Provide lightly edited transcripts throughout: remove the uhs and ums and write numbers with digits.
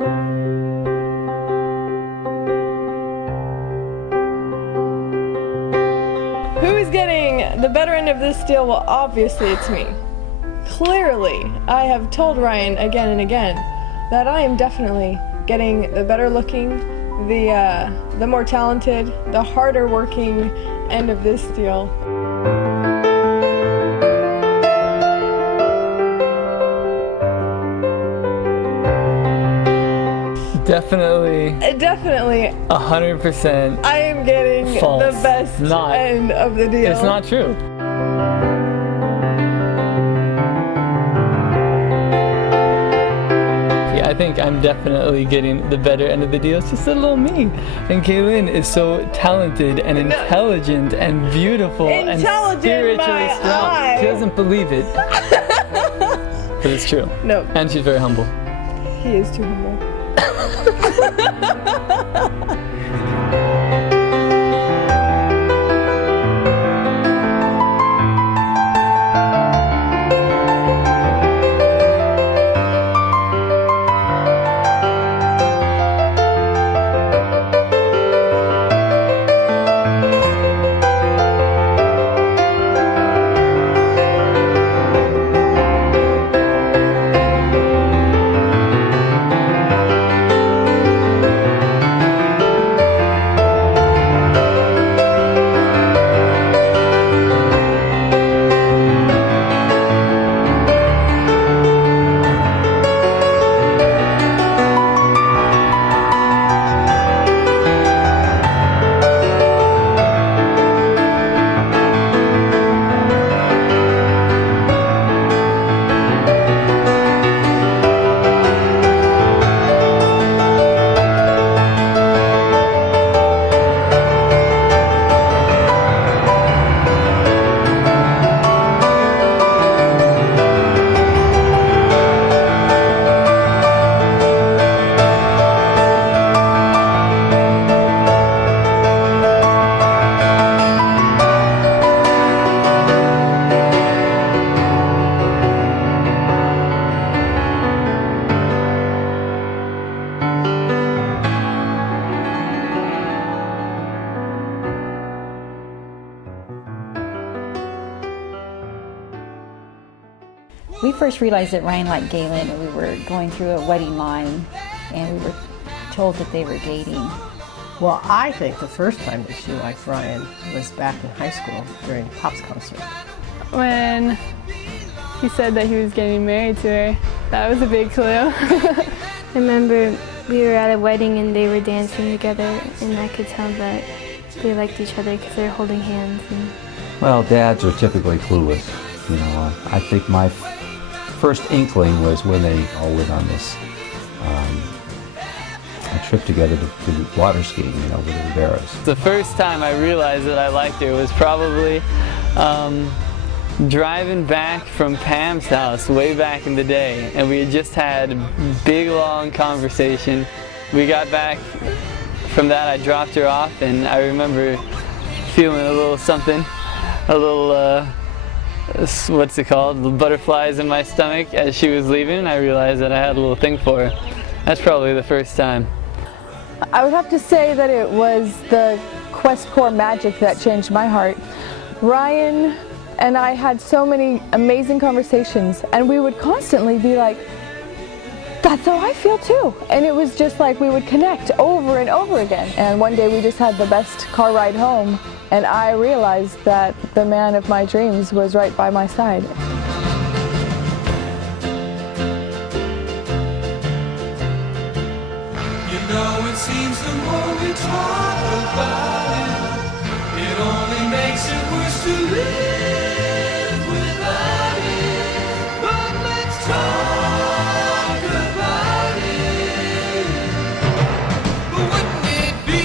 Who is getting the better end of this deal? Well, obviously it's me. Clearly, I have told Ryan again and again that I am definitely getting the better looking, the more talented, the harder working end of this deal. Definitely 100%. I am getting false. The best end of the deal. It's not true. I think I'm definitely getting the better end of the deal. It's just a little me. And GayLynn is so talented and intelligent and beautiful and spiritually strong. She doesn't believe it. But it's true. No. And she's very humble. He is too humble. We first realized that Ryan liked GayLynn when we were going through a wedding line and we were told that they were dating. Well, I think the first time that she liked Ryan was back in high school during Pop's concert. When he said that he was getting married to her, that was a big clue. I remember we were at a wedding and they were dancing together and I could tell that they liked each other because they were holding hands. Well, dads are typically clueless. You know, I think my first inkling was when they all went on this a trip together to water skiing, you know, over the Riberas. The first time I realized that I liked her was probably driving back from Pam's house way back in the day, and we had just had a big long conversation. We got back from that, I dropped her off, and I remember feeling a little something, a little what's it called, little butterflies in my stomach as she was leaving. I realized that I had a little thing for her. That's probably the first time. I would have to say that it was the Quest Corps magic that changed my heart. Ryan and I had so many amazing conversations, and we would constantly be like, that's how I feel too. And it was just like we would connect over and over again. And one day we just had the best car ride home, and I realized that the man of my dreams was right by my side. You know, it seems the more we talk about it, it only makes it worse to live without it. But let's talk about it. But wouldn't it be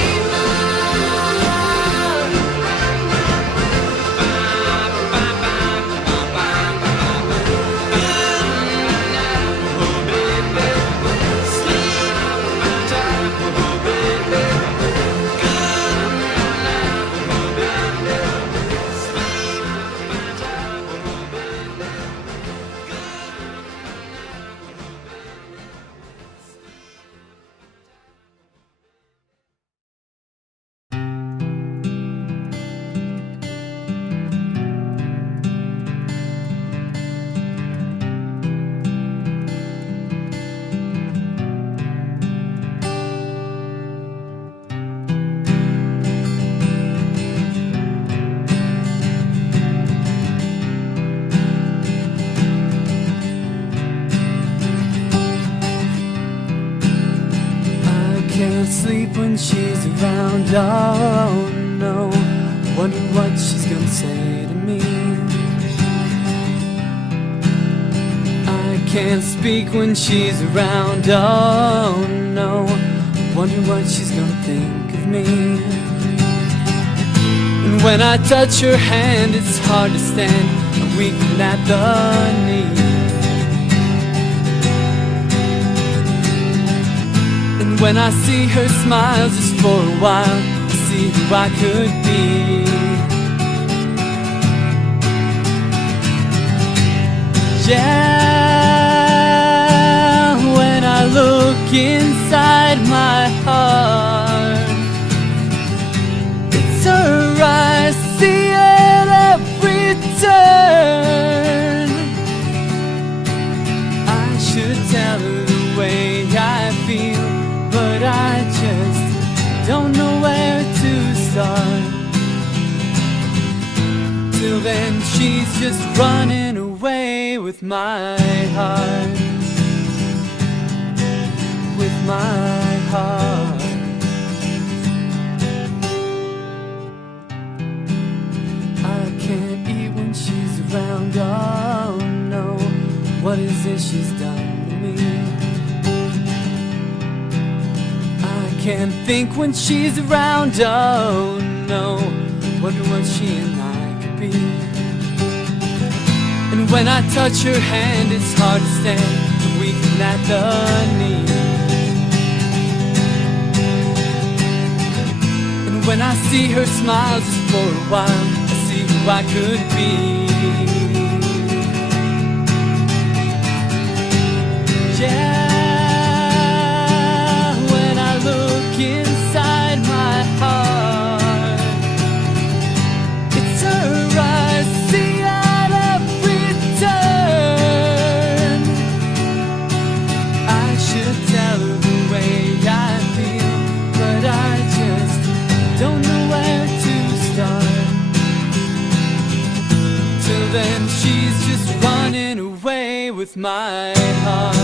can't sleep when she's around, oh no. Wonder what she's gonna say to me. I can't speak when she's around, oh no. Wonder what she's gonna think of me. And when I touch her hand, it's hard to stand. I'm weakening at the knee. And when I see her smile just for a while, I see who I could be. Yeah, when I look inside my heart, it's her eyes, see it every turn. I should tell her the way I feel, but I just don't know where to start. Till then she's just running away with my heart. With my heart. I can't eat when she's around, oh no. What is it she's done to me? I can't think when she's around, oh no. Wonder what she and I could be. And when I touch her hand, it's hard to stand. I'm weakening at the knee. And when I see her smile just for a while, I see who I could be. Yeah, when I look inside my heart, it's her eyes, see at every turn. I should tell her the way I feel, but I just don't know where to start. Till then she's just running away with my heart.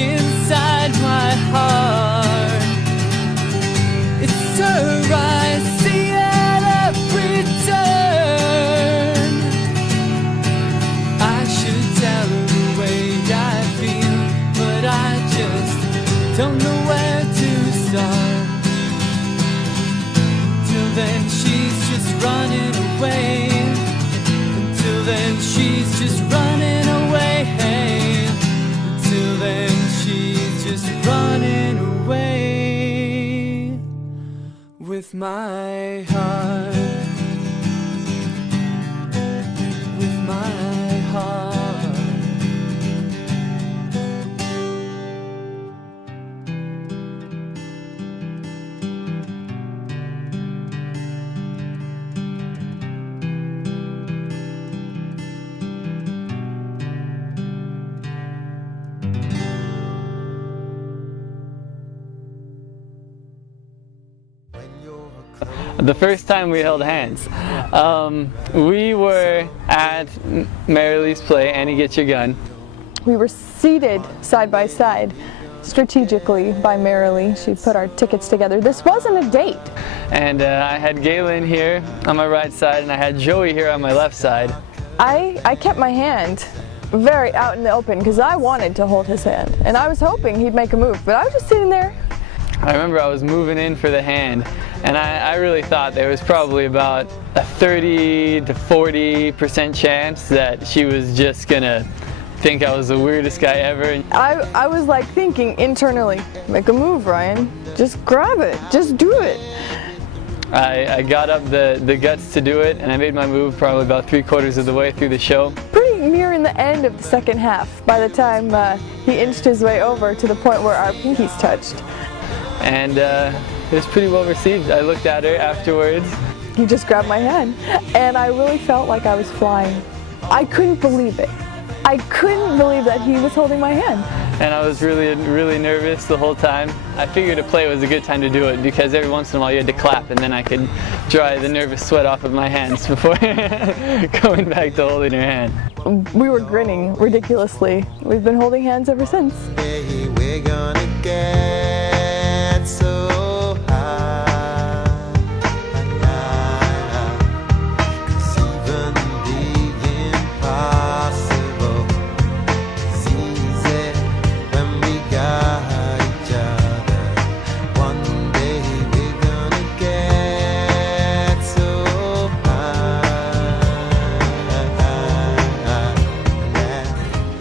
Inside my heart, it's her eyes, see at every turn. I should tell her the way I feel, but I just don't know where to start. Till then she's just running away. Until then she's just running away. Until then she's just running away with my heart. With my heart. The first time we held hands, we were at Marilee's play, Annie Get Your Gun. We were seated side by side, strategically by Marilee. She put our tickets together. This wasn't a date. And I had GayLynn here on my right side, and I had Joey here on my left side. I kept my hand very out in the open because I wanted to hold his hand, and I was hoping he'd make a move, but I was just sitting there. I remember I was moving in for the hand, and I really thought there was probably about a 30 to 40% chance that she was just gonna think I was the weirdest guy ever. I was like thinking internally, make a move, Ryan. Just grab it, just do it. I got up the guts to do it, and I made my move probably about 3/4 of the way through the show. Pretty nearing the end of the second half by the time he inched his way over to the point where our pinkies touched. And it was pretty well received. I looked at her afterwards, he just grabbed my hand, and I really felt like I was flying. I couldn't believe it. I couldn't believe that he was holding my hand. And I was really nervous the whole time. I figured a play was a good time to do it because every once in a while you had to clap and then I could dry the nervous sweat off of my hands before going back to holding her hand. We were grinning ridiculously. We've been holding hands ever since. Hey, we're gonna get so high. 'Cause even the impossible is easy when we got each other. One day we're gonna get so high.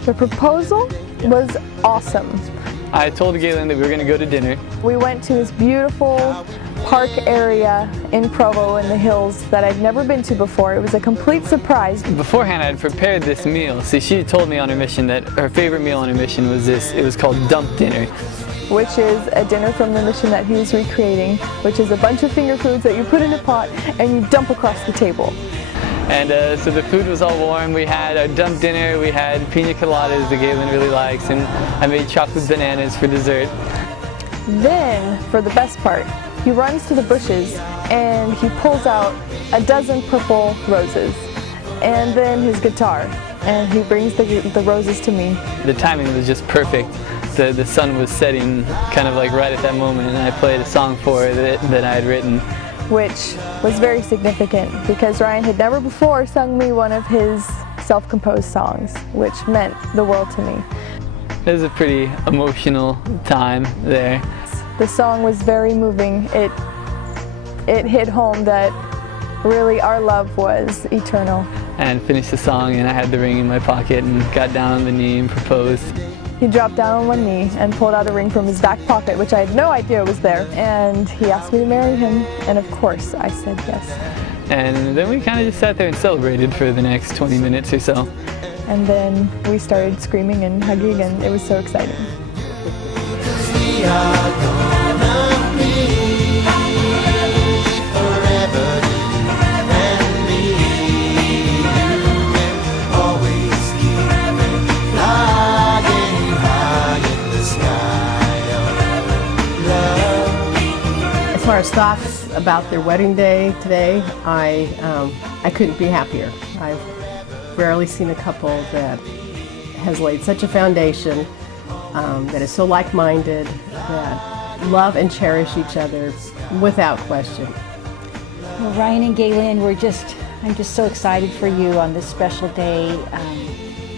The proposal was awesome. I told GayLynn that we were going to go to dinner. We went to this beautiful park area in Provo in the hills that I'd never been to before. It was a complete surprise. Beforehand, I had prepared this meal. See, she had told me on her mission that her favorite meal on her mission was this. It was called dump dinner. Which is a dinner from the mission that he was recreating, which is a bunch of finger foods that you put in a pot and you dump across the table. And so the food was all warm. We had our dump dinner. We had pina coladas that GayLynn really likes, and I made chocolate bananas for dessert. Then, for the best part, he runs to the bushes and he pulls out a dozen purple roses and then his guitar, and he brings the roses to me. The timing was just perfect. The sun was setting kind of like right at that moment, and I played a song for her that I had written. Which was very significant because Ryan had never before sung me one of his self-composed songs, which meant the world to me. It was a pretty emotional time there. The song was very moving. It hit home that really our love was eternal. And finished the song, and I had the ring in my pocket and got down on the knee and proposed. He dropped down on one knee and pulled out a ring from his back pocket, which I had no idea was there, and he asked me to marry him, and of course I said yes. And then we kind of just sat there and celebrated for the next 20 minutes or so. And then we started screaming and hugging, and it was so exciting. We are gonna be forever, you and me. You can always keep me flying high in the sky of love. As far as thoughts about their wedding day today, I couldn't be happier. I've rarely seen a couple that has laid such a foundation, that is so like-minded, that love and cherish each other without question. Well, Ryan and GayLynn, I'm just so excited for you on this special day.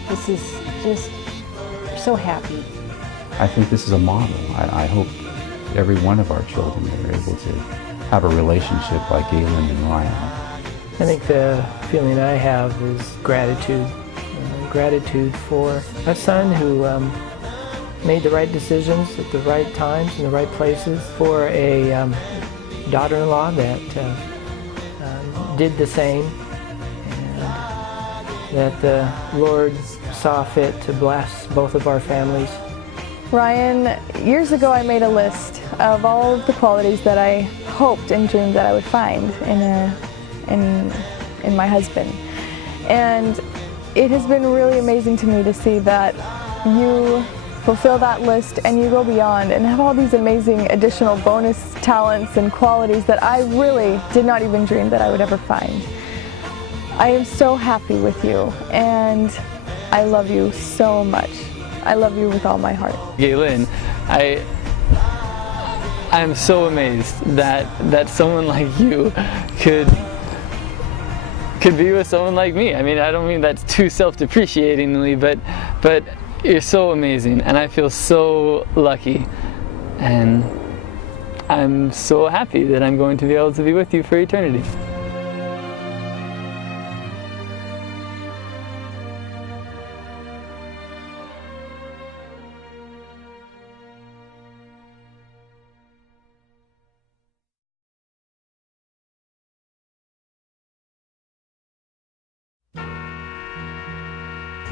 This is just, we're so happy. I think this is a model. I hope every one of our children are able to have a relationship like GayLynn and Ryan. I think the feeling I have is gratitude. Gratitude for a son who made the right decisions at the right times in the right places, for a daughter-in-law that did the same, and that the Lord saw fit to bless both of our families. Ryan, years ago I made a list of all of the qualities that I hoped and dreamed that I would find in my husband. And it has been really amazing to me to see that you fulfill that list and you go beyond and have all these amazing additional bonus talents and qualities that I really did not even dream that I would ever find. I am so happy with you, and I love you so much. I love you with all my heart. GayLynn, I'm so amazed that someone like you could be with someone like me. I mean, I don't mean that too self-depreciatingly, but you're so amazing, and I feel so lucky, and I'm so happy that I'm going to be able to be with you for eternity.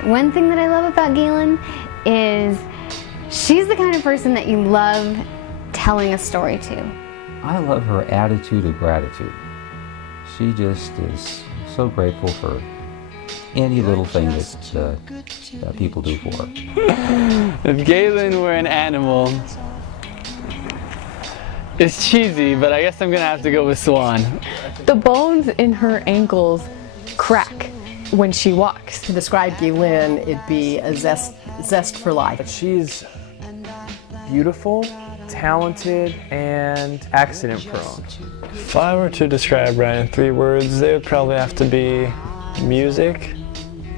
One thing that I love about GayLynn is she's the kind of person that you love telling a story to. I love her attitude of gratitude. She just is so grateful for any little thing that people do for her. If GayLynn were an animal, it's cheesy, but I guess I'm gonna have to go with swan. The bones in her ankles crack when she walks. To describe GayLynn, it'd be a zest for life. She's beautiful, talented, and accident prone. If I were to describe Ryan in 3 words, they would probably have to be music,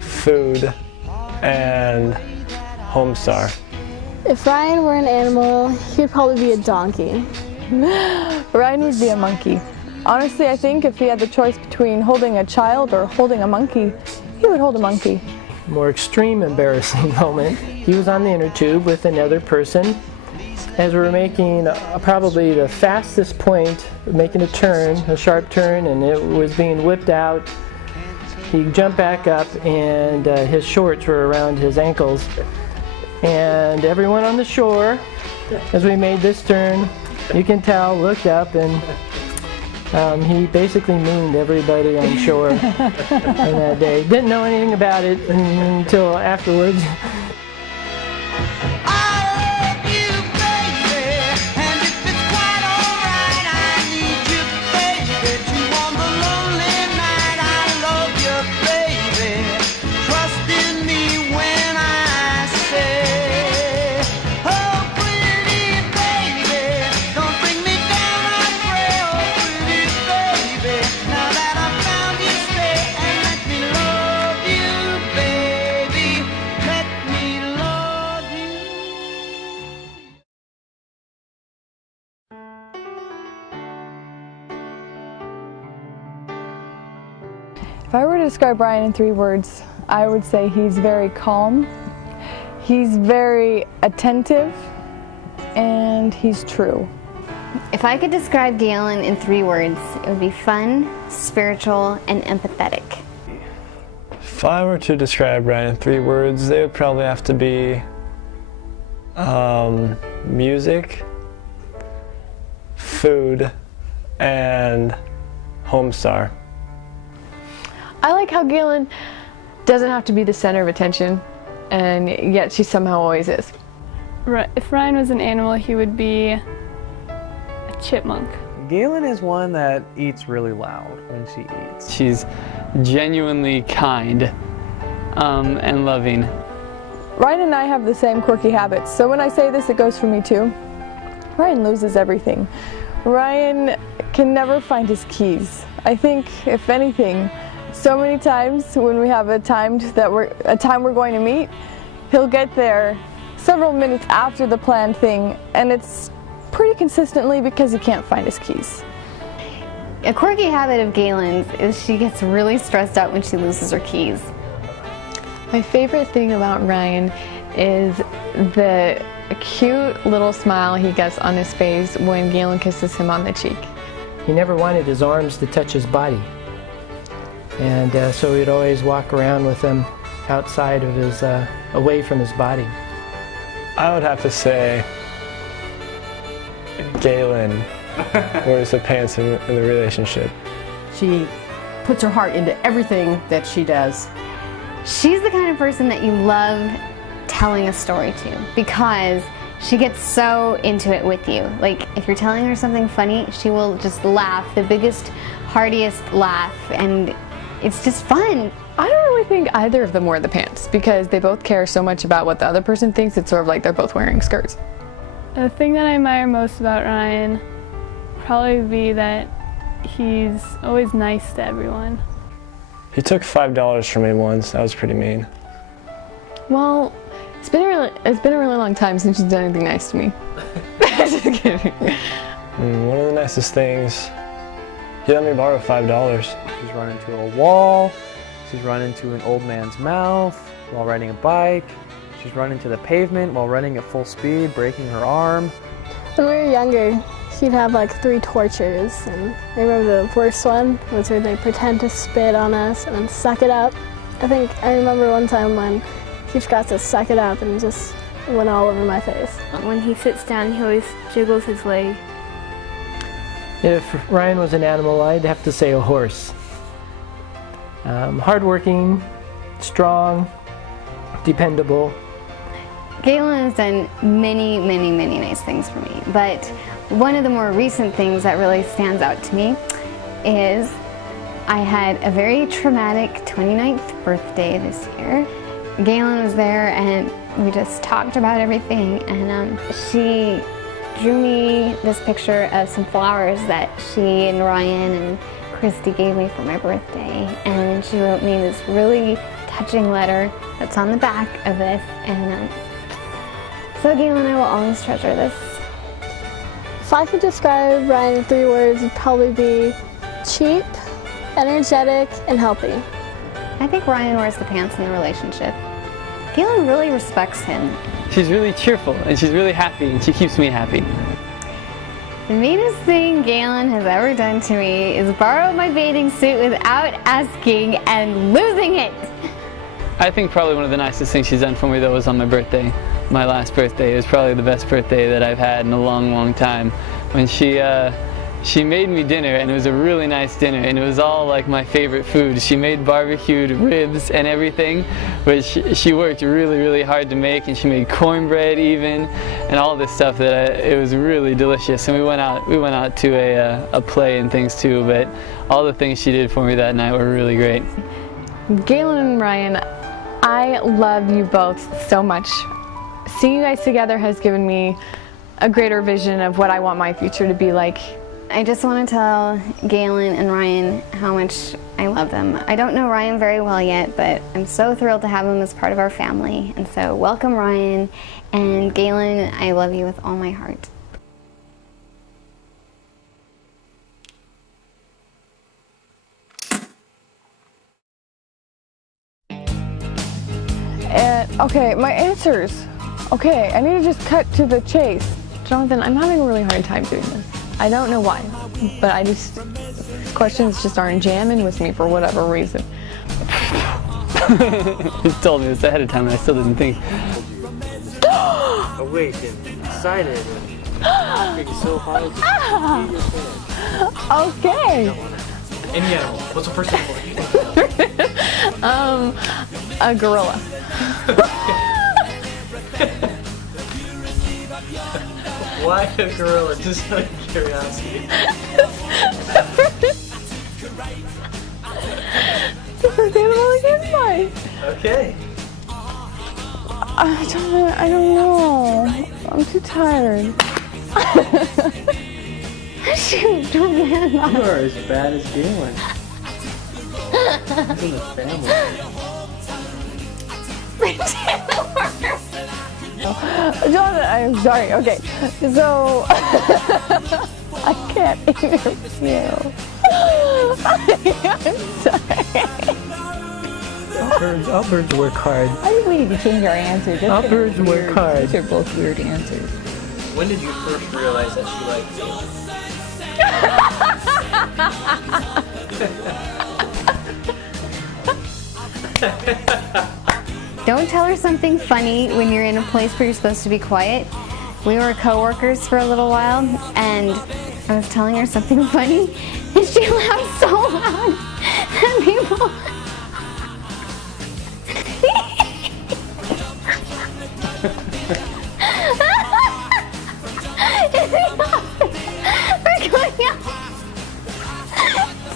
food, and home star. If Ryan were an animal, he would probably be a donkey. Ryan would be a monkey. Honestly, I think if he had the choice between holding a child or holding a monkey, he would hold a monkey. More extreme embarrassing moment, he was on the inner tube with another person as we were making probably the fastest point, making a turn, a sharp turn, and it was being whipped out. He jumped back up and his shorts were around his ankles. And everyone on the shore, as we made this turn, you can tell, looked up, and he basically mooned everybody on shore on that day. Didn't know anything about it until afterwards. If I were to describe Ryan in 3 words, I would say he's very calm, he's very attentive, and he's true. If I could describe GayLynn in 3 words, it would be fun, spiritual, and empathetic. If I were to describe Ryan in 3 words, they would probably have to be music, food, and home star. I like how GayLynn doesn't have to be the center of attention, and yet she somehow always is. If Ryan was an animal, he would be a chipmunk. GayLynn is one that eats really loud when she eats. She's genuinely kind and loving. Ryan and I have the same quirky habits, so when I say this, it goes for me too. Ryan loses everything. Ryan can never find his keys. I think, if anything, so many times when we have a time we're going to meet, he'll get there several minutes after the planned thing, and it's pretty consistently because he can't find his keys. A quirky habit of GayLynn's is she gets really stressed out when she loses her keys. My favorite thing about Ryan is the cute little smile he gets on his face when GayLynn kisses him on the cheek. He never wanted his arms to touch his body. And so he'd always walk around with them outside of his, away from his body. I would have to say GayLynn wears the pants in the relationship. She puts her heart into everything that she does. She's the kind of person that you love telling a story to because she gets so into it with you. Like, if you're telling her something funny, she will just laugh, the biggest, heartiest laugh, and it's just fun. I don't really think either of them wear the pants because they both care so much about what the other person thinks. It's sort of like they're both wearing skirts. The thing that I admire most about Ryan would probably be that he's always nice to everyone. He took $5 from me once. That was pretty mean. Well, it's been a really long time since she's done anything nice to me. Just kidding. One of the nicest things, he let me borrow $5. She's run into a wall. She's run into an old man's mouth while riding a bike. She's run into the pavement while running at full speed, breaking her arm. When we were younger, he'd have like 3 tortures, and I remember the worst one was where they pretend to spit on us and then suck it up. I remember one time when he forgot to suck it up and just went all over my face. When he sits down, he always jiggles his leg. If Ryan was an animal, I'd have to say a horse. hardworking, strong, dependable. GayLynn has done many, many, many nice things for me, but one of the more recent things that really stands out to me is I had a very traumatic 29th birthday this year. GayLynn was there and we just talked about everything, and she drew me this picture of some flowers that she and Ryan and Christy gave me for my birthday, and she wrote me this really touching letter that's on the back of this, and so GayLynn, I will always treasure this. If I could describe Ryan in 3 words, it'd probably be cheap, energetic, and healthy. I think Ryan wears the pants in the relationship. GayLynn really respects him. She's really cheerful and she's really happy and she keeps me happy. The meanest thing GayLynn has ever done to me is borrow my bathing suit without asking and losing it. I think probably one of the nicest things she's done for me though was on my birthday. My last birthday. It was probably the best birthday that I've had in a long, long time. When she made me dinner, and it was a really nice dinner, and it was all like my favorite food. She made barbecued ribs and everything, which she worked really, really hard to make, and she made cornbread even, and all this stuff that it was really delicious. And we went out to a play and things too, but all the things she did for me that night were really great. GayLynn and Ryan, I love you both so much. Seeing you guys together has given me a greater vision of what I want my future to be like. I just want to tell GayLynn and Ryan how much I love them. I don't know Ryan very well yet, but I'm so thrilled to have him as part of our family. And so welcome Ryan, and GayLynn, I love you with all my heart. And okay, my answers. Okay, I need to just cut to the chase. Jonathan, I'm having a really hard time doing this. I don't know why, but these questions just aren't jamming with me for whatever reason. You told me this ahead of time and I still didn't think. Awake and excited and getting so high to your fan. Okay. Any animal. What's the first animal? A gorilla. Why a gorilla? Just out of curiosity. It's the first animal I can find. Okay. I don't know. I'm too tired. Shoot, don't man up. You are as bad as GayLynn. It's in the family. Jonathan, I'm sorry. Okay, so I can't interview you. I'm sorry. All birds work hard. I think we need to change our answers. All birds work hard. These are both weird answers. When did you first realize that she liked GayLynn? Don't tell her something funny when you're in a place where you're supposed to be quiet. We were co-workers for a little while, and I was telling her something funny, and she laughed so loud that people... We're going out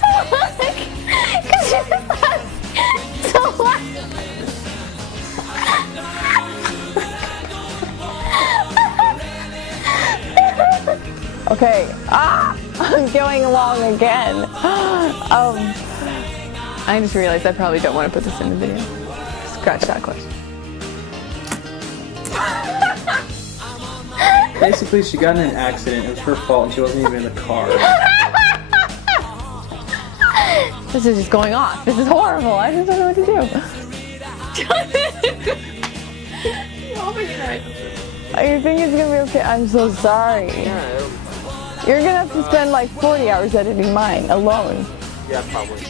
to look, because she just laughed so loud. Okay. I'm going along again. I just realized I probably don't want to put this in the video. Scratch that question. Basically, she got in an accident. It was her fault, and she wasn't even in the car. This is just going off. This is horrible. I just don't know what to do. Oh my God. You think it's gonna be okay? I'm so sorry. Yeah. You're gonna have to spend like 40 hours editing mine alone. Yeah, probably.